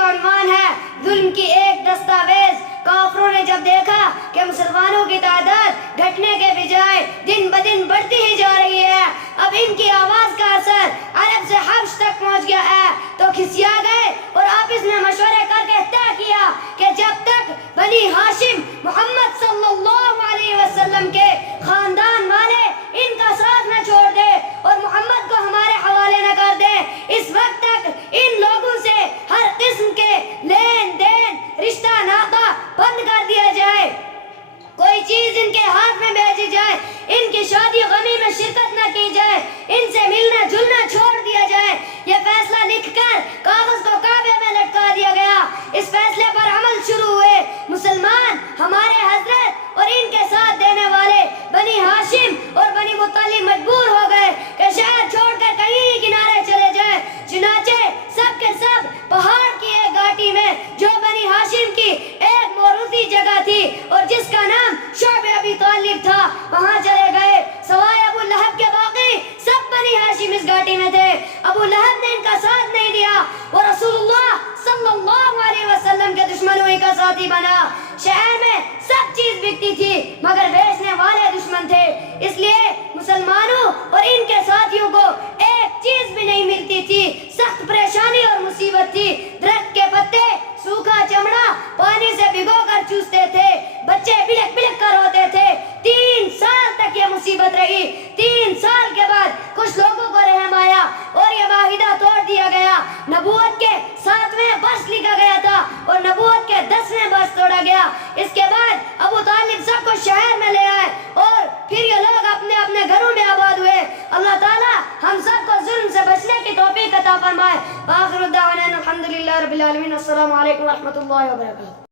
کا عنوان ہے ظلم کی ایک دستاویز۔ کافروں نے جب دیکھا کہ مسلمانوں کی تعداد گھٹنے کے بجائے دن بدن بڑھتی ہی جا رہی ہے، اب ان کی آواز کا اثر عرب سے حبش تک پہنچ گیا ہے، تو کھسیا گئے اور آپس میں مشورے کر کے طے کیا کہ جب تک بنی ہاشم محمد صلی اللہ علیہ وسلم کے خاندان والے ان کا ساتھ نہ چھوڑ دے اور محمد کو ہمارے حوالے نہ کر دے، اس وقت تک ان لوگوں سے ہر قسم کے لین دین رشتہ ناطہ بند کر دیا جائے، کوئی چیز ان کے ہاتھ میں بھیجی جائے، ان کی شادی غمی میں شرکت نہ کی جائے، ان سے ملنا جلنا چھوڑ دیا جائے۔ یہ فیصلہ لکھ کر کاغذ کو کعبے میں لٹکا دیا گیا۔ اس فیصلے پر عمل شروع ہوئے۔ مسلمان ہمارے حضرت اور ان کے ساتھ دینے والے بنی ہاشم اور بنی مطلب مجبور ہو گئے کہ شہر چھوڑ کر کہیں کنارے چلے جائیں۔ چنانچہ سب کے سب پہاڑ کی ایک گھاٹی میں جو بنی ہاشم کی ایک موروثی جگہ تھی اور جس کا نام شعب ابی طالب تھا، وہاں چلے گئے۔ سوائے ابو لہب کے باقی سب بنی ہاشم اس گھاٹی میں تھے۔ ابو لہب نے ان کا ساتھ نہیں دیا، وہ رسول اللہ صلی اللہ علیہ وسلم کے دشمنوں ہی کا ساتھی بنا۔ شہر میں سب چیز بکتی تھی مگر بیچنے والے دشمن تھے، اس لیے مسلمانوں اور ان کے ساتھیوں کو ایک چیز بھی نہیں ملتی تھی۔ سخت پریشانی اور مصیبت تھی۔ درخت کے پتے سوکھا چمڑا پانی سے بھگو کر چوستے تھے، بچے بلک بلک کر روتے تھے۔ 3 سال تک یہ مصیبت رہی۔ 3 سال کے بعد کچھ لوگوں کو رحم آیا اور یہ معاہدہ توڑ دیا گیا۔ نبوت کے 7ویں برس لکھا گیا تھا اور نبوت کے 10ویں برس توڑا گیا۔ اس کے بعد ابو طالب سب کو شہر میں لے آئے اور پھر یہ لوگ اپنے اپنے گھروں میں آباد ہوئے۔ اللہ تعالی ہم سب کو ظلم سے بچنے کی توفیق عطا فرمائے۔ آخر دعوانا الحمدللہ رب العالمین۔ السلام علیکم ورحمۃ اللہ وبرکاتہ۔